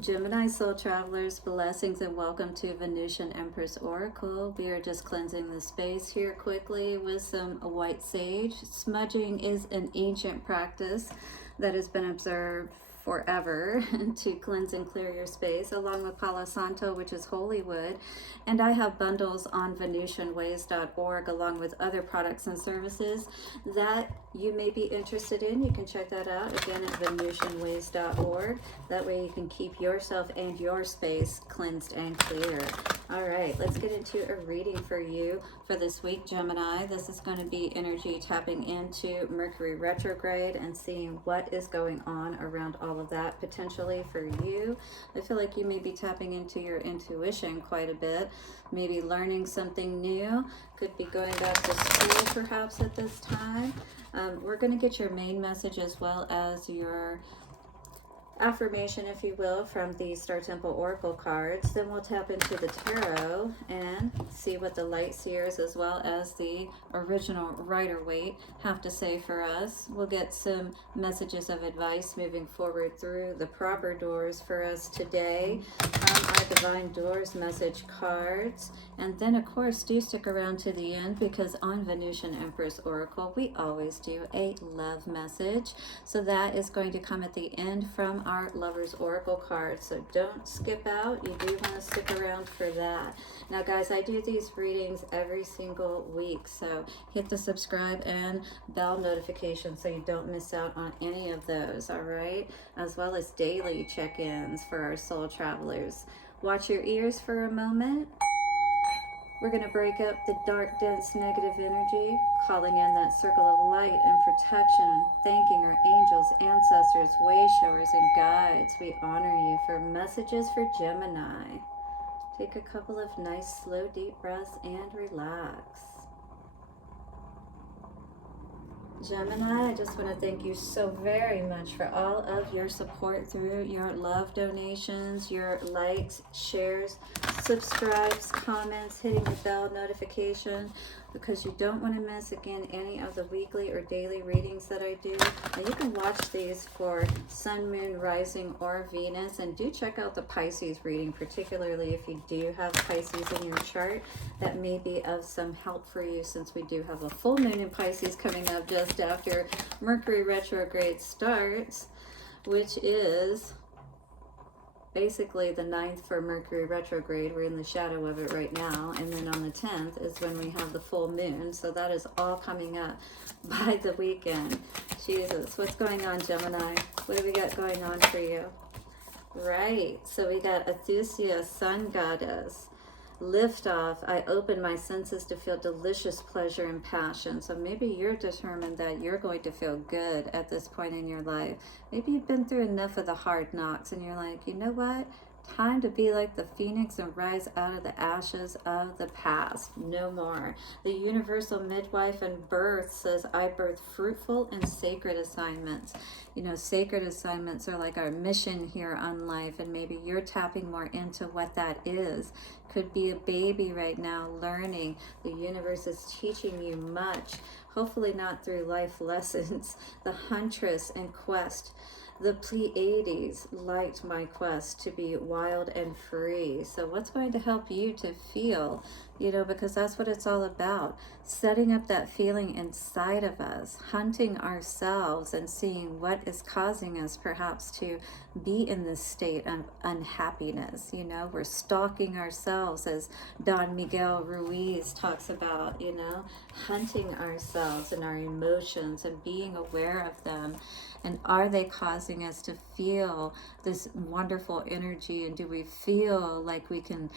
Gemini soul travelers, blessings and welcome to Venusian Empress Oracle. We are just cleansing the space here quickly with some white sage. Smudging is an ancient practice that has been observed forever to cleanse and clear your space, along with Palo Santo, which is holy wood. And I have bundles on VenusianWays.org along with other products and services that you may be interested in. You can check that out again at VenusianWays.org. That way you can keep yourself and your space cleansed and clear. All right, let's get into a reading for you for this week, Gemini. This is going to be energy tapping into Mercury retrograde and seeing what is going on around all of that potentially for you. I feel like you may be tapping into your intuition quite a bit, maybe learning something new, could be going back to school perhaps at this time. We're going to get your main message as well as your affirmation, if you will, from the Star Temple Oracle cards. Then we'll tap into the tarot and see what the light seers as well as the original Rider-Waite have to say for us. We'll get some messages of advice moving forward through the proper doors for us today. Our Divine Doors message cards. And then, of course, do stick around to the end, because on Venusian Empress Oracle, we always do a love message. So that is going to come at the end from our Lover's Oracle card. So don't skip out. You do want to stick around for that. Now, guys, I do these readings every single week. So hit the subscribe and bell notification so you don't miss out on any of those, all right? As well as daily check-ins for our soul travelers. Watch your ears for a moment. We're going to break up the dark, dense, negative energy, calling in that circle of light and protection, thanking our angels, ancestors, way showers, and guides. We honor you for messages for Gemini. Take a couple of nice, slow, deep breaths and relax. Gemini, I just want to thank you so very much for all of your support through your love donations, your likes, shares, subscribes, comments, hitting the bell notification, because you don't want to miss, again, any of the weekly or daily readings that I do. And you can watch these for Sun, Moon, Rising, or Venus. And do check out the Pisces reading, particularly if you do have Pisces in your chart. That may be of some help for you, since we do have a full moon in Pisces coming up just after Mercury retrograde starts, which is basically the 9th for Mercury retrograde. We're in the shadow of it right now. And then on the 10th is when we have the full moon. So that is all coming up by the weekend. Jesus, what's going on, Gemini? What do we got going on for you? Right, so we got Athusia, Sun Goddess. Lift off. I open my senses to feel delicious pleasure and passion. So maybe you're determined that you're going to feel good at this point in your life. Maybe you've been through enough of the hard knocks and you're like, you know what? Time to be like the phoenix and rise out of the ashes of the past. No more. The universal midwife and birth says, I birth fruitful and sacred assignments. You know, sacred assignments are like our mission here on life, and maybe you're tapping more into what that is. Could be a baby right now learning. The universe is teaching you much, hopefully not through life lessons. The huntress in quest. The Pleiades liked my quest to be wild and free. So what's going to help you to feel, you know, because that's what it's all about. Setting up that feeling inside of us, hunting ourselves and seeing what is causing us perhaps to be in this state of unhappiness. You know, we're stalking ourselves, as Don Miguel Ruiz talks about, you know, hunting ourselves and our emotions and being aware of them. And are they causing us to feel this wonderful energy? And do we feel like we can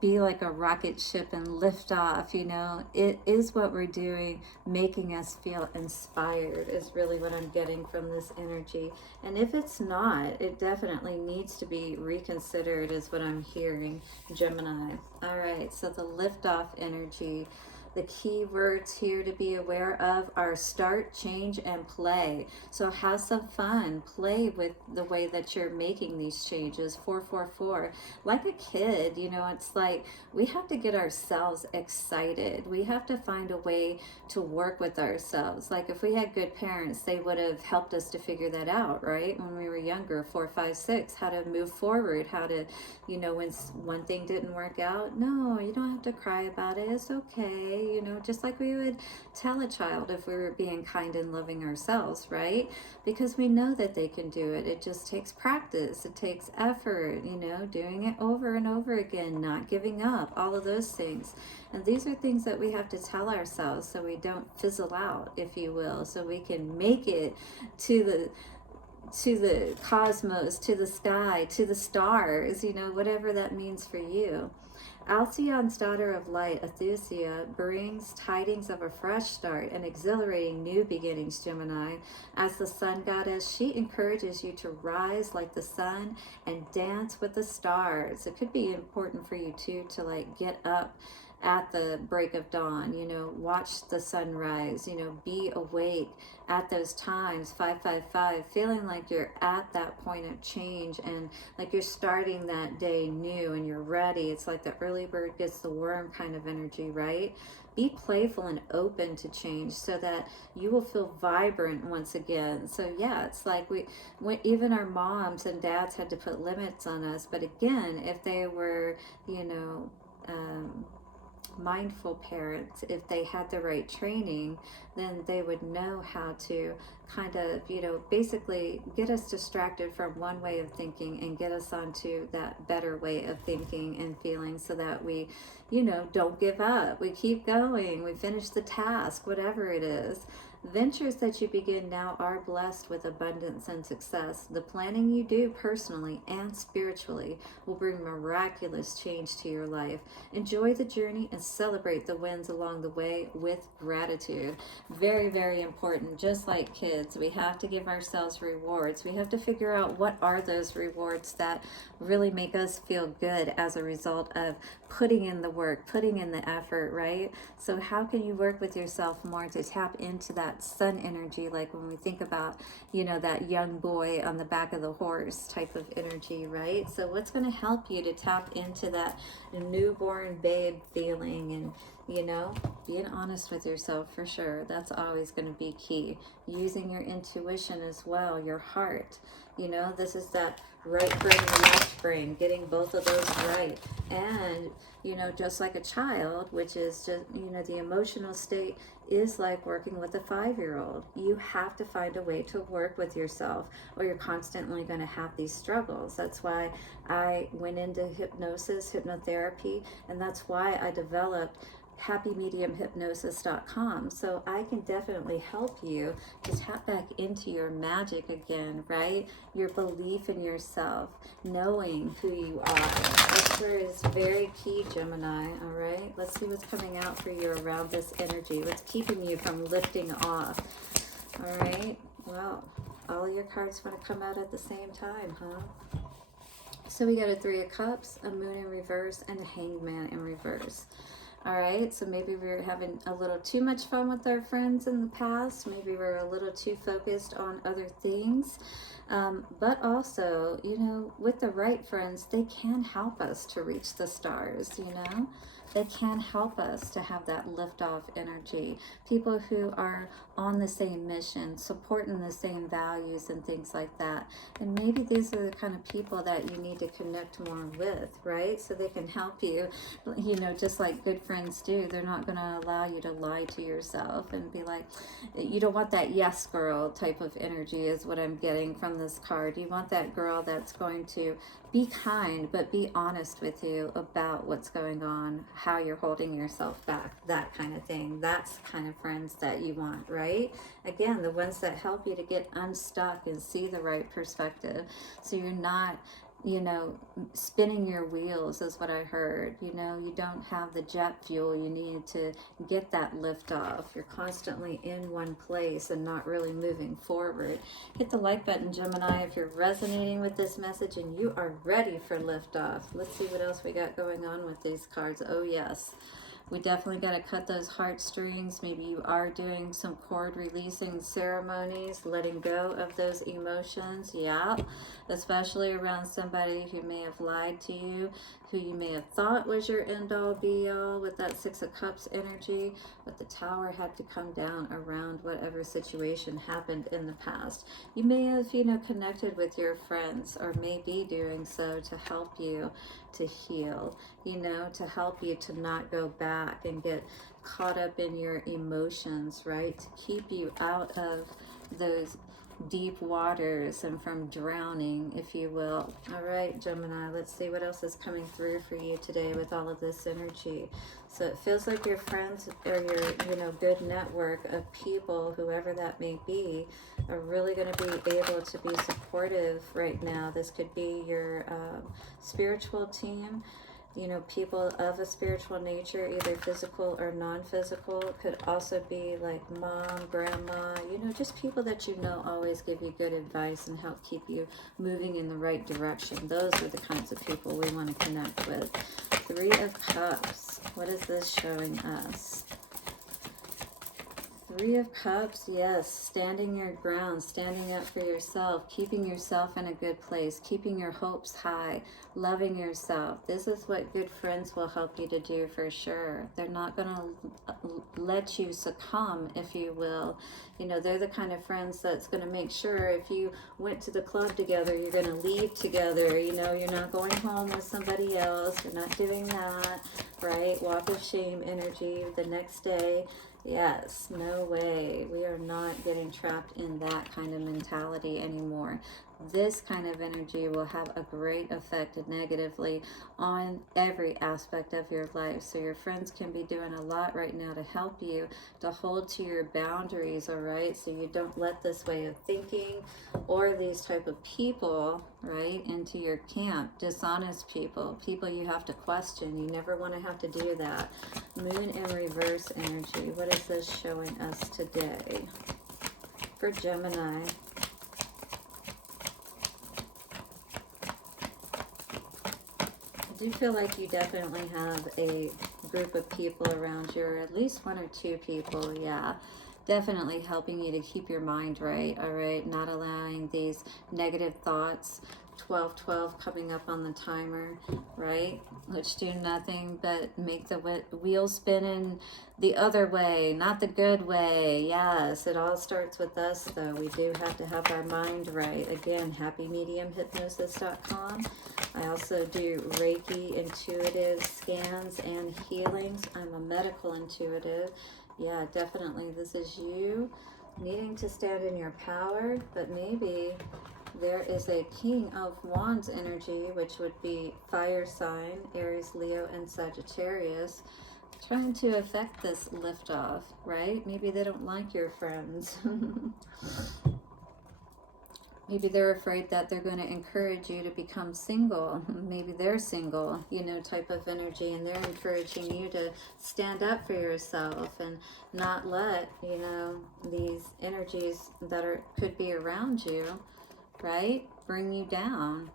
be like a rocket ship and lift off? You know, it is what we're doing, making us feel inspired, is really what I'm getting from this energy. And if it's not, it definitely needs to be reconsidered, is what I'm hearing, Gemini. All right, so the liftoff energy The key words here to be aware of are start, change, and play. So have some fun. Play with the way that you're making these changes. 444. Like a kid, you know, it's like we have to get ourselves excited. We have to find a way to work with ourselves. Like if we had good parents, they would have helped us to figure that out, right? When we were younger, 4, 5, 6, how to move forward, how to, you know, when one thing didn't work out, no, you don't have to cry about it. It's okay. You know, just like we would tell a child if we were being kind and loving ourselves, right? Because we know that they can do it. It just takes practice. It takes effort, you know, doing it over and over again, not giving up, all of those things. And these are things that we have to tell ourselves so we don't fizzle out, if you will, so we can make it to the cosmos, to the sky, to the stars, you know, whatever that means for you. Alcyon's daughter of light, Atheusia, brings tidings of a fresh start and exhilarating new beginnings, Gemini. As the sun goddess, she encourages you to rise like the sun and dance with the stars. It could be important for you too to like get up at the break of dawn, you know, watch the sunrise, you know, be awake at those times, 555, feeling like you're at that point of change and like you're starting that day new and you're ready. It's like the early bird gets the worm kind of energy, right? Be playful and open to change so that you will feel vibrant once again. So yeah, it's like even our moms and dads had to put limits on us. But again, if they were, you know, mindful parents, if they had the right training, then they would know how to kind of, you know, basically get us distracted from one way of thinking and get us onto that better way of thinking and feeling so that we, you know, don't give up. We keep going. We finish the task, whatever it is. Ventures that you begin now are blessed with abundance and success. The planning you do personally and spiritually will bring miraculous change to your life. Enjoy the journey and celebrate the wins along the way with gratitude. Very, very important. Just like kids, we have to give ourselves rewards. We have to figure out what are those rewards that really make us feel good as a result of putting in the work, putting in the effort, right? So how can you work with yourself more to tap into that sun energy, like when we think about, you know, that young boy on the back of the horse type of energy, right? So what's going to help you to tap into that newborn babe feeling and, you know, being honest with yourself for sure. That's always going to be key. Using your intuition as well, your heart. You know, this is that right brain, left brain, getting both of those right. And, you know, just like a child, which is just, you know, the emotional state is like working with a 5-year-old. You have to find a way to work with yourself or you're constantly going to have these struggles. That's why I went into hypnosis, hypnotherapy, and that's why I developed happymediumhypnosis.com, so I can definitely help you to tap back into your magic again, right? Your belief in yourself, knowing who you are. That's where it's very key, Gemini, all right? Let's see what's coming out for you around this energy. What's keeping you from lifting off, all right? Well, all your cards want to come out at the same time, huh? So we got a 3 of Cups, a Moon in reverse, and a Hanged Man in reverse. All right, so maybe we were having a little too much fun with our friends in the past. Maybe we're a little too focused on other things. But also, you know, with the right friends, they can help us to reach the stars, you know? They can help us to have that liftoff energy. People who are on the same mission, supporting the same values and things like that. And maybe these are the kind of people that you need to connect more with, right? So they can help you, you know, just like good friends do. They're not going to allow you to lie to yourself and be like, you don't want that yes girl type of energy is what I'm getting from this card. You want that girl that's going to be kind, but be honest with you about what's going on, how you're holding yourself back, that kind of thing. That's the kind of friends that you want, right? Again, the ones that help you to get unstuck and see the right perspective. So you're not, you know, spinning your wheels is what I heard. You know, you don't have the jet fuel you need to get that lift off. You're constantly in one place and not really moving forward. Hit the like button, Gemini, if you're resonating with this message and you are ready for lift off. Let's see what else we got going on with these cards. Oh, yes. We definitely got to cut those heartstrings. Maybe you are doing some cord releasing ceremonies, letting go of those emotions. Yeah, especially around somebody who may have lied to you, who you may have thought was your end-all be-all with that Six of Cups energy, but the Tower had to come down around whatever situation happened in the past. You may have, you know, connected with your friends, or may be doing so to help you to heal, you know, to help you to not go back and get caught up in your emotions, right? To keep you out of those deep waters and from drowning, if you will. All right, Gemini, let's see what else is coming through for you today with all of this energy. So it feels like your friends or your, you know, good network of people, whoever that may be, are really going to be able to be supportive right now. This could be your spiritual team, you know, people of a spiritual nature, either physical or non-physical. Could also be like mom, grandma, you know, just people that you know always give you good advice and help keep you moving in the right direction. Those are the kinds of people we want to connect with. Three of Cups. What is this showing us? Three of Cups, yes, standing your ground, standing up for yourself, keeping yourself in a good place, keeping your hopes high, loving yourself. This is what good friends will help you to do for sure. They're not going to let you succumb, if you will. You know, they're the kind of friends that's going to make sure if you went to the club together, you're going to leave together. You know, you're not going home with somebody else. You're not doing that, right? Walk of shame energy the next day. Yes, no way. We are not getting trapped in that kind of mentality anymore. This kind of energy will have a great effect negatively on every aspect of your life. So your friends can be doing a lot right now to help you to hold to your boundaries, all right? So you don't let this way of thinking or these type of people, right, into your camp. Dishonest people, people you have to question. You never want to have to do that. Moon in reverse energy. What is this showing us today for Gemini? I do feel like you definitely have a group of people around you, or at least one or two people, yeah, definitely helping you to keep your mind right, all right, not allowing these negative thoughts. 12-12 coming up on the timer, right, which do nothing but make the wheel spin in the other way, not the good way. Yes, it all starts with us, though. We do have to have our mind right. Again, happymediumhypnosis.com. I also do Reiki intuitive scans and healings. I'm a medical intuitive. Yeah, definitely. This is you needing to stand in your power, but maybe there is a King of Wands energy, which would be fire sign, Aries, Leo, and Sagittarius, trying to affect this liftoff, right? Maybe they don't like your friends. Maybe they're afraid that they're going to encourage you to become single. Maybe they're single, you know, type of energy, and they're encouraging you to stand up for yourself and not let, you know, these energies that could be around you, right, bring you down.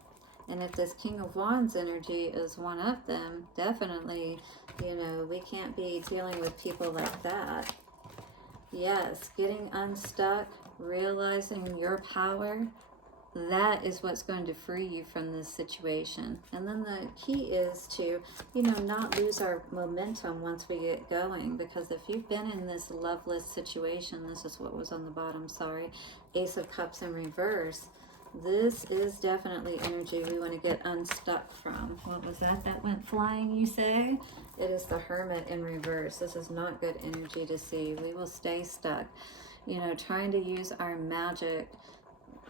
And if this King of Wands energy is one of them, definitely, you know, we can't be dealing with people like that. Yes, getting unstuck, realizing your power, that is what's going to free you from this situation. And then the key is to, you know, not lose our momentum once we get going, because if you've been in this loveless situation, this is what was on the bottom, sorry, Ace of Cups in reverse, this is definitely energy we want to get unstuck from. What was that went flying, you say? It is the Hermit in reverse. This is not good energy to see. We will stay stuck, you know, trying to use our magic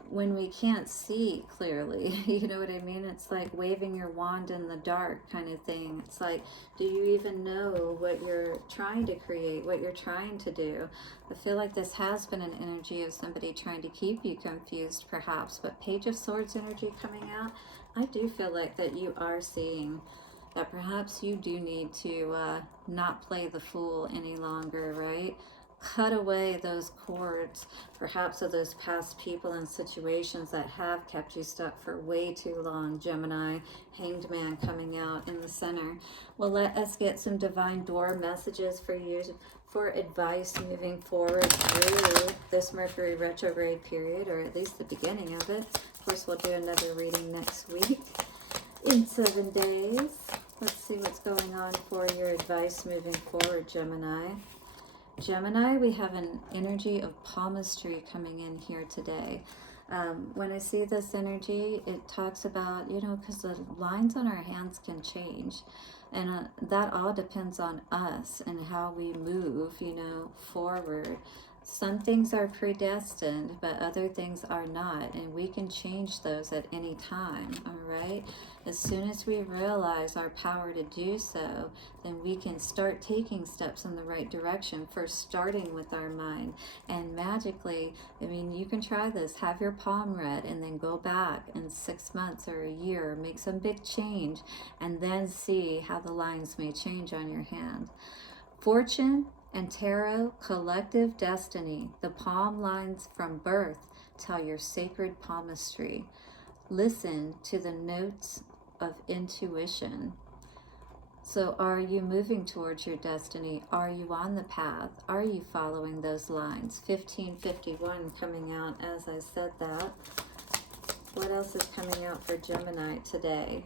when we can't see clearly. You know what I mean? It's like waving your wand in the dark kind of thing. It's like, do you even know what you're trying to create, what you're trying to do? I feel like this has been an energy of somebody trying to keep you confused, perhaps. But Page of Swords energy coming out, I do feel like that you are seeing that perhaps you do need to not play the fool any longer, right? cut away those cords, perhaps of those past people and situations that have kept you stuck for way too long. Gemini, Hanged Man coming out in the center. Well, let us get some divine door messages for you for advice moving forward through this Mercury retrograde period, or at least the beginning of it. Of course, we'll do another reading next week in 7 days. Let's see what's going on for your advice moving forward, Gemini. Gemini, we have an energy of palmistry coming in here today. When I see this energy, it talks about, you know, because the lines on our hands can change. And that all depends on us and how we move, you know, forward. Some things are predestined, but other things are not. And we can change those at any time, all right? As soon as we realize our power to do so, then we can start taking steps in the right direction, first starting with our mind. And magically, I mean, you can try this, have your palm read, and then go back in 6 months or a year, make some big change, and then see how the lines may change on your hand. Fortune and tarot, collective destiny. The palm lines from birth tell your sacred palmistry. Listen to the notes of intuition. So are you moving towards your destiny? Are you on the path? Are you following those lines? 1551 coming out as I said that. What else is coming out for Gemini today?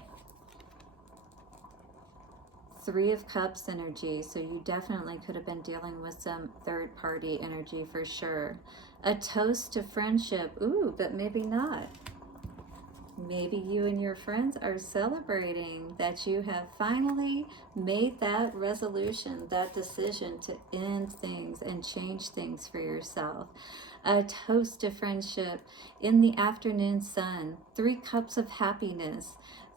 3 of Cups energy, so you definitely could have been dealing with some third-party energy for sure. A toast to friendship, ooh, but maybe not. Maybe you and your friends are celebrating that you have finally made that resolution, that decision to end things and change things for yourself. A toast to friendship in the afternoon sun. 3 cups of happiness,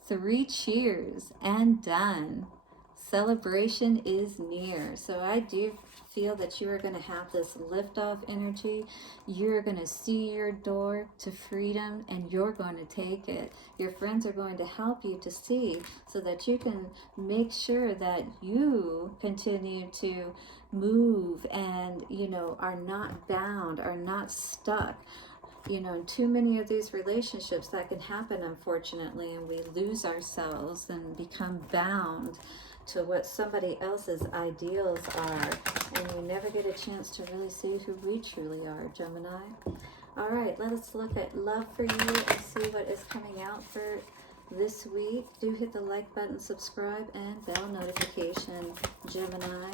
3 cheers, and done. Celebration is near. So I do feel that you are going to have this liftoff energy. You're going to see your door to freedom and you're going to take it. Your friends are going to help you to see so that you can make sure that you continue to move and, you know, are not bound, are not stuck. You know, in too many of these relationships that can happen, unfortunately, and we lose ourselves and become bound to what somebody else's ideals are, and we never get a chance to really see who we truly are, Gemini. All right, let us look at love for you and see what is coming out for this week. Do hit the like button, subscribe, and bell notification, Gemini.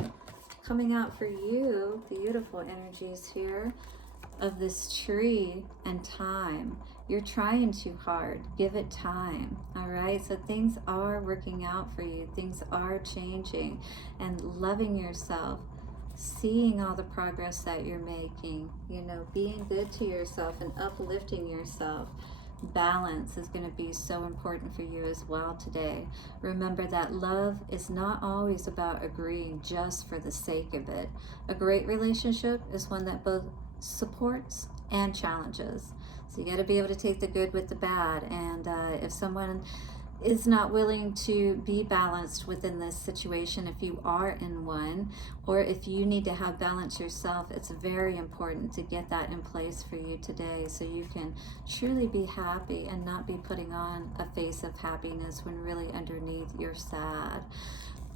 Coming out for you, beautiful energies here of this tree and time. You're trying too hard. Give it time. All right. So things are working out for you. Things are changing, and loving yourself, seeing all the progress that you're making, you know, being good to yourself and uplifting yourself. Balance is going to be so important for you as well today. Remember that love is not always about agreeing just for the sake of it. A great relationship is one that both supports and challenges. So you got to be able to take the good with the bad. And if someone is not willing to be balanced within this situation, if you are in one, or if you need to have balance yourself, it's very important to get that in place for you today so you can truly be happy and not be putting on a face of happiness when really underneath you're sad.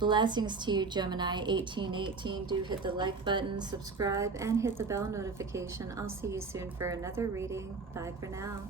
Blessings to you, Gemini 1818. Do hit the like button, subscribe, and hit the bell notification. I'll see you soon for another reading. Bye for now.